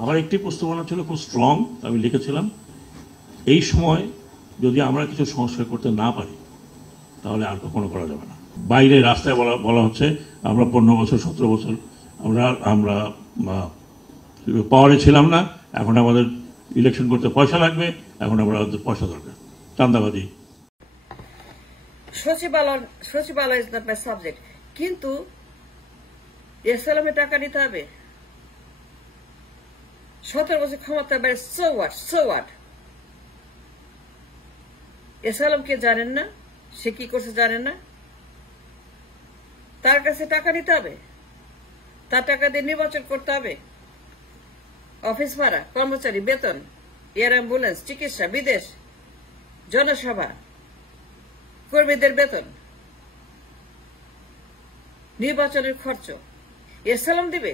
আমার একটি প্রস্তাবনা ছিল খুব স্ট্রং, আমি লিখেছিলাম এই সময় যদি আমরা কিছু সংস্কার করতে না পারি তাহলে আর কখনো করা যাবে না। বাইরে রাস্তায় বলা হচ্ছে আমরা 15 বছর 17 বছর আমরা পাওয়ারে ছিলাম না, এখন আমাদের ইলেকশন করতে পয়সা লাগবে, এখন আমাদের পয়সা দরকার, চাঁদাবাজি। সচিবালয় ইজ নট মাই সাবজেক্ট, কিন্তু এসএলএমে টাকা নিতে হবে, 17 বছর ক্ষমতার বাইরে, সো হোয়াট? এসএলএম কে জানেন না? সে কি করছে জানেন না? তার কাছে টাকা নিতে হবে, তার টাকা দিয়ে নির্বাচন করতে হবে, অফিস ভাড়া, কর্মচারী বেতন, এয়ার অ্যাম্বুলেন্স, চিকিৎসা, বিদেশ, জনসভা, কর্মীদের বেতন, নির্বাচনের খরচ এসএলএম দিবে?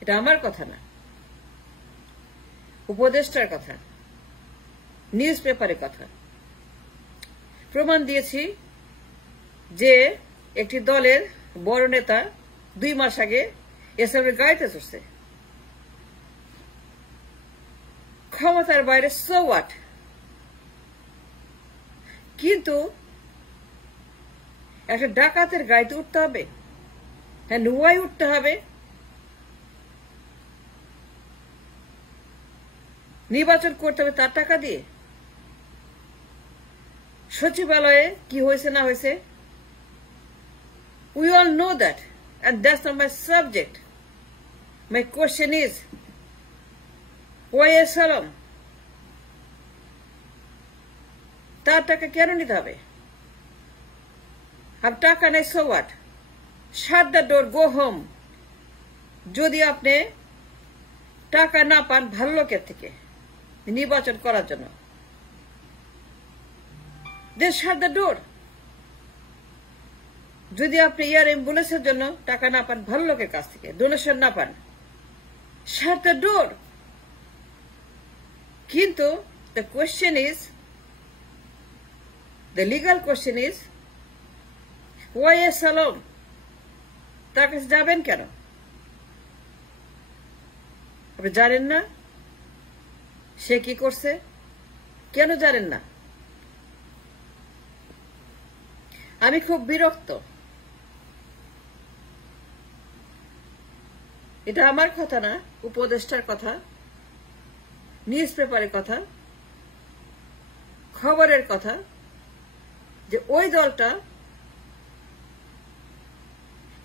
এটা আমার কথা না, উপদেষ্টার কথা, নিউজ পেপারের কথা। প্রমাণ দিয়েছি যে একটি দলের বড় নেতা 2 মাস আগে এসএলএম গাড়িতে চড়ছে, ক্ষমতার বাইরে, সো হোয়াট? কিন্তু একটা ডাকাতের গাড়িতে উঠতে হবে, হ্যাঁ নুয়াই উঠতে হবে, নির্বাচন করতে হবে তার টাকা দিয়ে। সচিবালয়ে কি হয়েছে না হয়েছে, we all know that, and that's not my subject. My question is, why asylum? তার টাকা কেন নিতে হবে? আর টাকা নেই, so what? Shut the door, go home. যদি আপনি টাকা না পান ভালো লোকের থেকে নির্বাচন করার জন্য, then shut the door. যদি আপনি এয়ার অ্যাম্বুলেন্সের জন্য টাকা না পান ভালো লোকের কাছ থেকে, ডোনেশন না পান, shut the door. কিন্তু the question is, the legal question is, why asylum? তার কাছে যাবেন কেন? আপনি জানেন না সে কি করছে? কেন জানেন না? আমি খুব বিরক্ত। এটা আমার কথা না, উপদেষ্টার কথা, নিউজ পেপারের কথা, খবরের কথা, যে ওই দলটা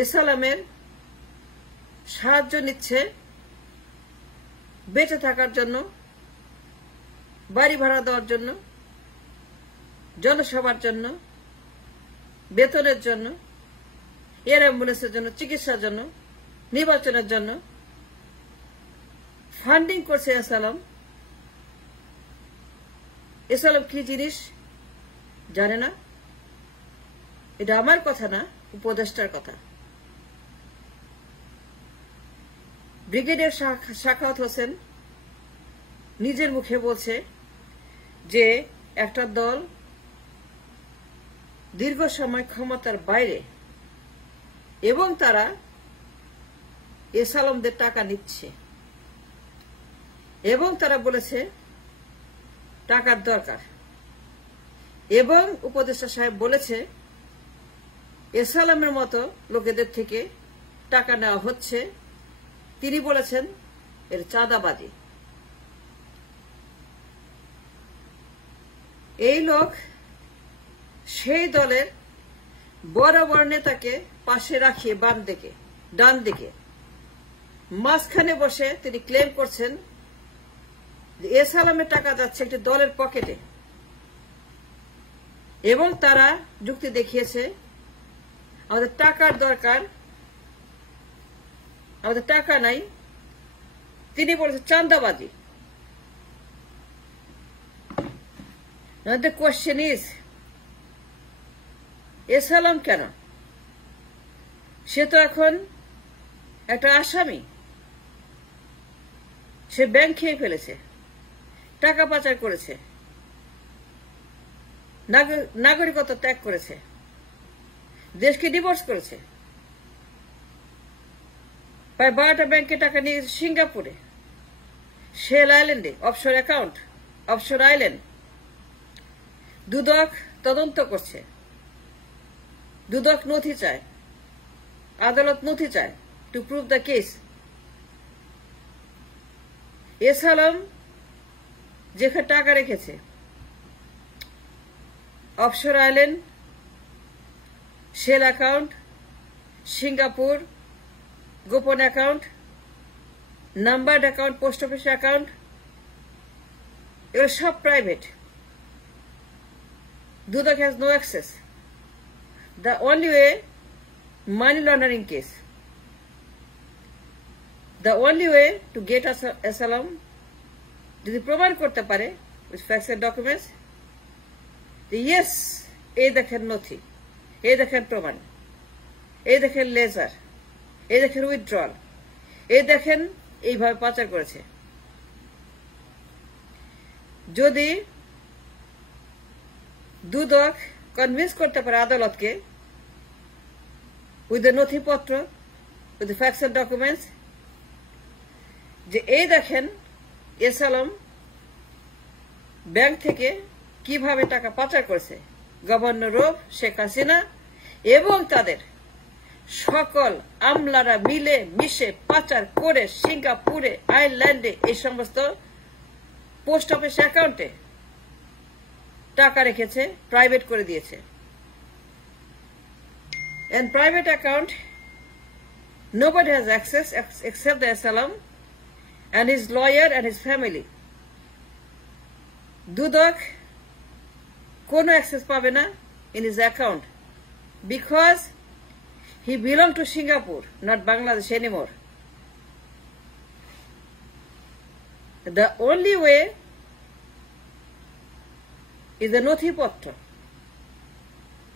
এসএলএমের সাহায্য নিচ্ছে বেঁচে থাকার জন্য, বাড়ি ভাড়া দেওয়ার জন্য, জনসভার জন্য, বেতনের জন্য, এয়ার অ্যাম্বুলেন্সের জন্য, চিকিৎসার জন্য, নির্বাচনের জন্য ফান্ডিং করছে এসএলএম। এসএলএম কি জিনিস জানে না? এটা আমার কথা না, উপদেষ্টার কথা। ব্রিগেডিয়ার সাখাওয়াত হোসেন নিজের মুখে বলছে যে একটা দল দীর্ঘ সময় ক্ষমতার বাইরে এবং তারা এসএলএমদের টাকা নিচ্ছে এবং তারা বলেছে টাকার দরকার, এবং উপদেষ্টা সাহেব বলেছে এসএলএমের মতো লোকেদের থেকে টাকা নেওয়া হচ্ছে। তিনি বলেছেন এর চাঁদাবাজি। এই লোক সেই দলের বড় বড় নেতাকে পাশে রাখিয়ে বাম দিকে ডান দিকে মাঝখানে বসে তিনি ক্লেম করছেন যে এসএলএমের টাকা যাচ্ছে একটি দলের পকেটে, এবং তারা যুক্তি দেখিয়েছে আমাদের টাকার দরকার, আমাদের টাকা নাই। তিনি বলেছেন চাঁদাবাজি। The question is, এসএলএম কেন? সে তো এখন একটা আসামি, সে ব্যাংক খেয়ে ফেলেছে, টাকা পাচার করেছে, নাগরিকতা ত্যাগ করেছে, দেশকে ডিভোর্স করেছে। প্রায় 12টা ব্যাংকে টাকা নিয়ে গেছে সিঙ্গাপুরে, শেল আইল্যান্ডে, offshore account, offshore island. Dudak তদন্ত করছে, দুদক নথি চায়, আদালত নথি চায় to prove the case. S Alam যেখানে টাকা রেখেছে offshore island, shell account, Singapore, গোপন account, numbered account, post office account, এগুলো সব private. Dudak has no access. The only way, money laundering case. The only way to get asylum, যদি প্রমাণ করতে পারে with facts and documents, yes, এই দেখেন নথি, এই দেখেন প্রমাণ, এই দেখেন লেজার, এই দেখেন উইথড্রল, এই দেখেন এইভাবে পাচার করেছে। যদি দুদক কনভিন্স করতে পারে আদালতকে উইথ দ্য নথিপত্র, with the facts and documents, যে এই দেখেন এস আলম ব্যাংক থেকে কিভাবে টাকা পাচার করেছে, গভর্নর রূপ, শেখ হাসিনা এবং তাদের সকল আমলারা মিলে মিশে পাচার করে সিঙ্গাপুরে, আয়ারল্যান্ডে এই সমস্ত পোস্ট অফিস অ্যাকাউন্টে টাকা রেখেছে, প্রাইভেট করে দিয়েছে। And private account, nobody has access except the asylum and his lawyer and his family. Dudak কোনো access পাবে না in his account because he belonged to Singapore, not Bangladesh anymore. The only way is the নথিপত্র।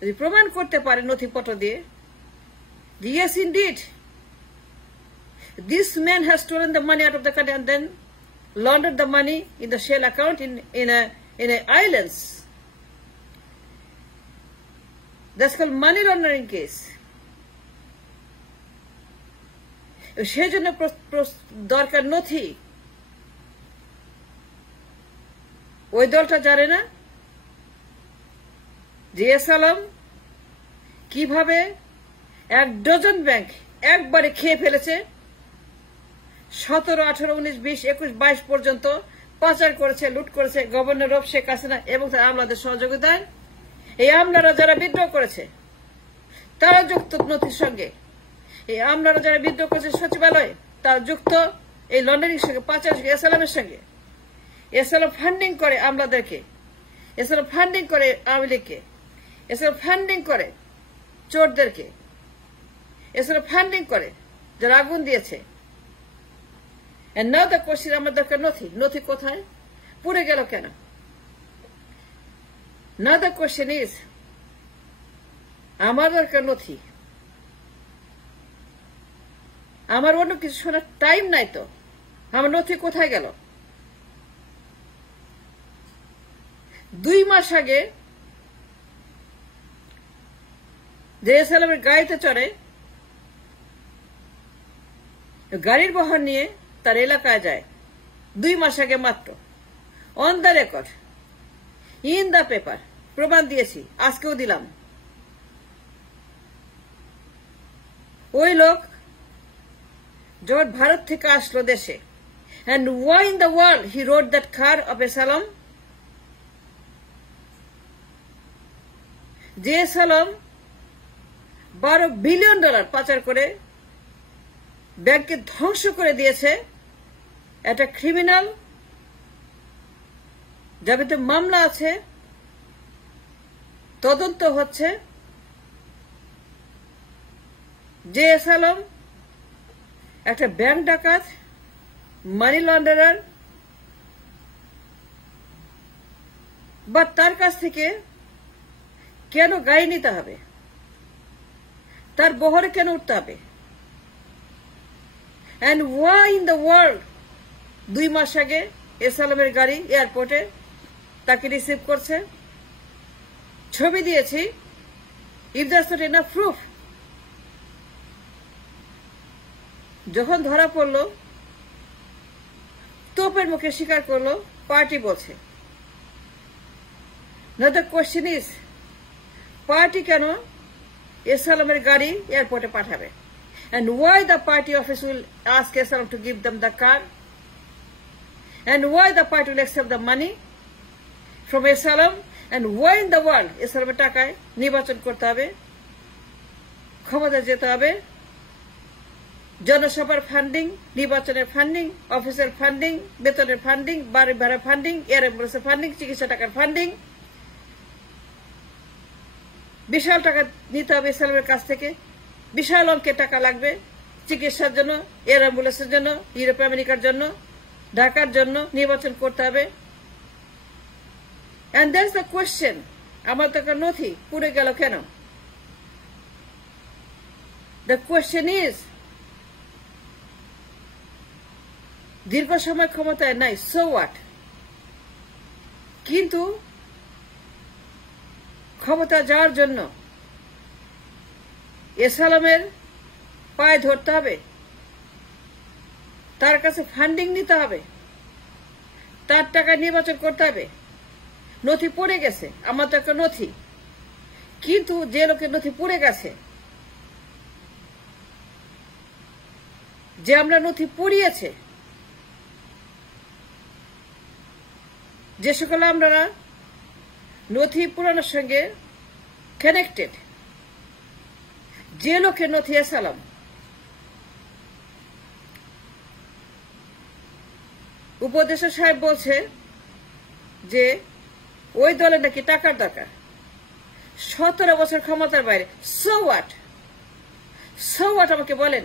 যদি প্রমাণ করতে পারে নথিপত্র দিয়ে, yes indeed, this man has stolen the money out of the country and then laundered the money in the shell account in a islands. That's called money laundering case. সেই জন্য দরকার নথি। ওই দলটা জানে না যে এস আলম কিভাবে 1 ডজন ব্যাংক একবারে খেয়ে ফেলেছে, 17, 18, 19, 20, 21, 22 পর্যন্ত পাচার করেছে, লুট করেছে গভর্নর অফ শেখ হাসিনা এবং তার আমলাদের সহযোগিতায়। এই আমলারা যারা বিদ্রোহ করেছে তারা যুক্ত নথির সঙ্গে, এই আমলারা যারা বিদ্রোহ করেছে সচিবালয়ে তারা যুক্ত এই লন্ডারিং সঙ্গে, পাচার সঙ্গে, এস আলমের সঙ্গে। এস আলম ফান্ডিং করে আমলাদেরকে, এস আলম ফান্ডিং করে আওয়ামী লীগকে, এসব ফান্ডিং করে চোরদেরকে, এসব ফান্ডিং করে যারা আগুন দিয়েছে। And now the question, আমার দরকার নথি। নথি কোথায়? পুড়ে গেল কেন? Now the question is, আমার দরকার নথি। আমার অন্য কিছু শোনার টাইম নাই তো, আমার নথি কোথায় গেল? 2 মাস আগে যে এস আলমের গাড়িতে চড়ে, গাড়ির বহর নিয়ে তার এলাকায় যায়, 2 মাস আগে মাত্র, on the record, in the paper, প্রমাণ দিয়েছি, আজকেও দিলাম। ওই লোক যখন ভারত থেকে আসলো দেশে, and why in the world he rode that car of S Alam? যে এস আলম $12 বিলিয়ন পাচার করে ব্যাংককে ধ্বংস করে দিয়েছে, একটা ক্রিমিনাল, যার বিরুদ্ধে মামলা আছে, তদন্ত হচ্ছে। যে এস আলম একটা ব্যাংক ডাকাত, মানি লন্ডারার, বা তার কাছ থেকে কেন গাড়ি নিতে হবে, তার বহরে কেন উঠতে হবে? And why in the world 2 মাস আগে এস আলমের গাড়ি এয়ারপোর্টে তাকে রিসিভ করছে? ছবি দিয়েছি। If that's not enough proof, যখন ধরা পড়লো তোপের মুখে স্বীকার করলো পার্টি বলছে। না, দ্য কোয়েশ্চেন ইজ পার্টি কেন এসালামের গাড়ি এয়ারপোর্টে পাঠাবে? And why the party office will ask Esalam to give them the car? And why the party will accept the money from Esalam? And why in the world Esalam's টাকায় নির্বাচন করতে হবে, ক্ষমতা যেতে হবে? জনসভার ফান্ডিং, নির্বাচনের ফান্ডিং, অফিসের ফান্ডিং, বেতনের ফান্ডিং, বাড়ি ভাড়া ফান্ডিং, এয়ার অ্যাম্বুলেন্সের ফান্ডিং, চিকিৎসা টাকার ফান্ডিং, বিশাল টাকা নিতে হবে এসালামের কাছ থেকে। বিশাল অঙ্কের টাকা লাগবে চিকিৎসার জন্য, এয়ার অ্যাম্বুলেন্সের জন্য, ইউরোপ আমেরিকার জন্য, ঢাকার জন্য নির্বাচন করতে হবে। এন্ড দ্যাটস দ্য কোয়েশ্চেন, আমার টাকা নথি পুড়ে গেল কেন? দ্য কোয়েশ্চেন ইজ দীর্ঘ সময় ক্ষমতায় নাই, সো হোয়াট? কিন্তু ক্ষমতা যাওয়ার জন্য এসালামের পায়ে ধরতে হবে, তার কাছে ফান্ডিং নিতে হবে, তার টাকা নির্বাচন করতে হবে। নথি পড়ে গেছে, আমার তো একটা নথি, কিন্তু যে লোকের নথি পড়ে গেছে, যে আমরা নথি পুড়িয়েছে, যে সকল আমরা নথি পুরানোর সঙ্গে কানেক্টেড, যে লোকের নথি এসালাম, উপদেষ্টা সাহেব বলছে যে ওই দলে নাকি টাকার দরকার, 17 বছর ক্ষমতার বাইরে। So what? সো হোয়াট আমাকে বলেন।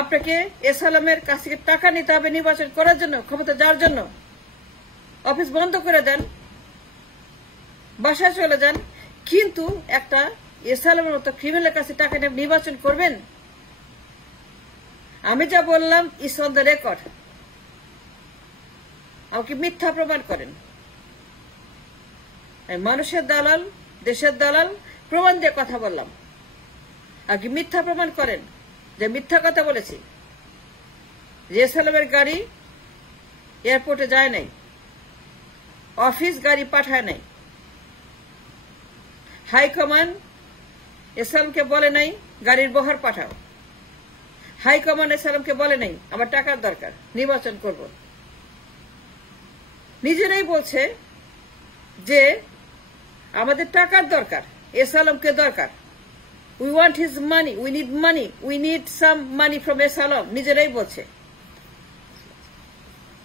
আপনাকে এসালামের কাছ থেকে টাকা নিতে হবে নির্বাচন করার জন্য, ক্ষমতা যাওয়ার জন্য। অফিস বন্ধ করে দেন, বাসায় চলে যান, কিন্তু একটা এসালামের মতো ক্রিমিনালের কাছে টাকা নিয়ে নির্বাচন করবেন? আমি যা বললাম ইস অন দ্য রেকর্ড। আমাকে মিথ্যা প্রমাণ করেন। মানুষের দালাল, দেশের দালাল, প্রমাণ দিয়ে কথা বললাম। আমাকে মিথ্যা প্রমাণ করেন যে মিথ্যা কথা বলেছি, যে এসালামের গাড়ি এয়ারপোর্টে যায় নাই, অফিস গাড়ি পাঠায় নাই, হাইকমান্ড এসালামকে বলে নাই গাড়ির বহর পাঠাও, হাইকমান্ড এসালামকে বলে নাই আমার টাকার দরকার, নির্বাচন করব। নিজেরাই বলছে যে আমাদের টাকার দরকার, এসালামকে দরকার, we want his money, we need money, we need some money from S Alam, নিজেরাই বলছে।